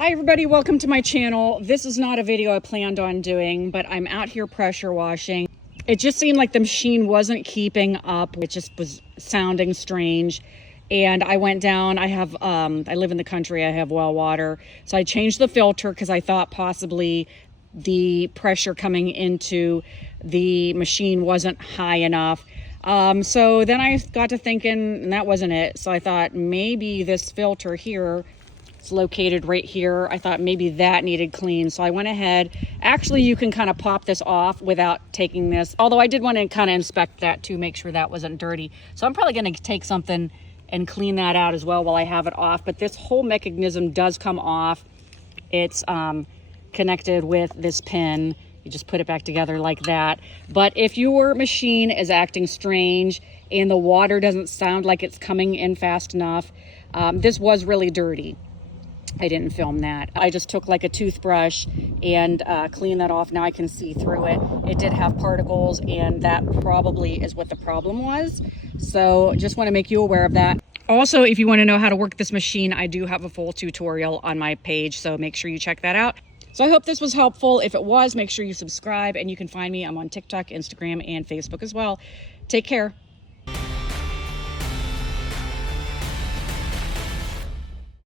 Hi everybody, welcome to my channel. This is not a video I planned on doing, but I'm out here pressure washing. It just seemed like the machine wasn't keeping up. It just was sounding strange. And I went down, I live in the country, I have well water. So I changed the filter because I thought possibly the pressure coming into the machine wasn't high enough. So then I got to thinking, and that wasn't it. So I thought maybe this filter here, it's located right here. I thought maybe that needed clean. So I went ahead. Actually, you can kind of pop this off without taking this. Although I did want to kind of inspect that to make sure that wasn't dirty. So I'm probably going to take something and clean that out as well while I have it off. But this whole mechanism does come off. It's connected with this pin. You just put it back together like that. But if your machine is acting strange and the water doesn't sound like it's coming in fast enough, this was really dirty. I didn't film that. I just took like a toothbrush and cleaned that off. Now I can see through it. It did have particles, and that probably is what the problem was. So just want to make you aware of that. Also, if you want to know how to work this machine, I do have a full tutorial on my page, so make sure you check that out. So I hope this was helpful. If it was, make sure you subscribe, and you can find me. I'm on TikTok, Instagram, and Facebook as well. Take care.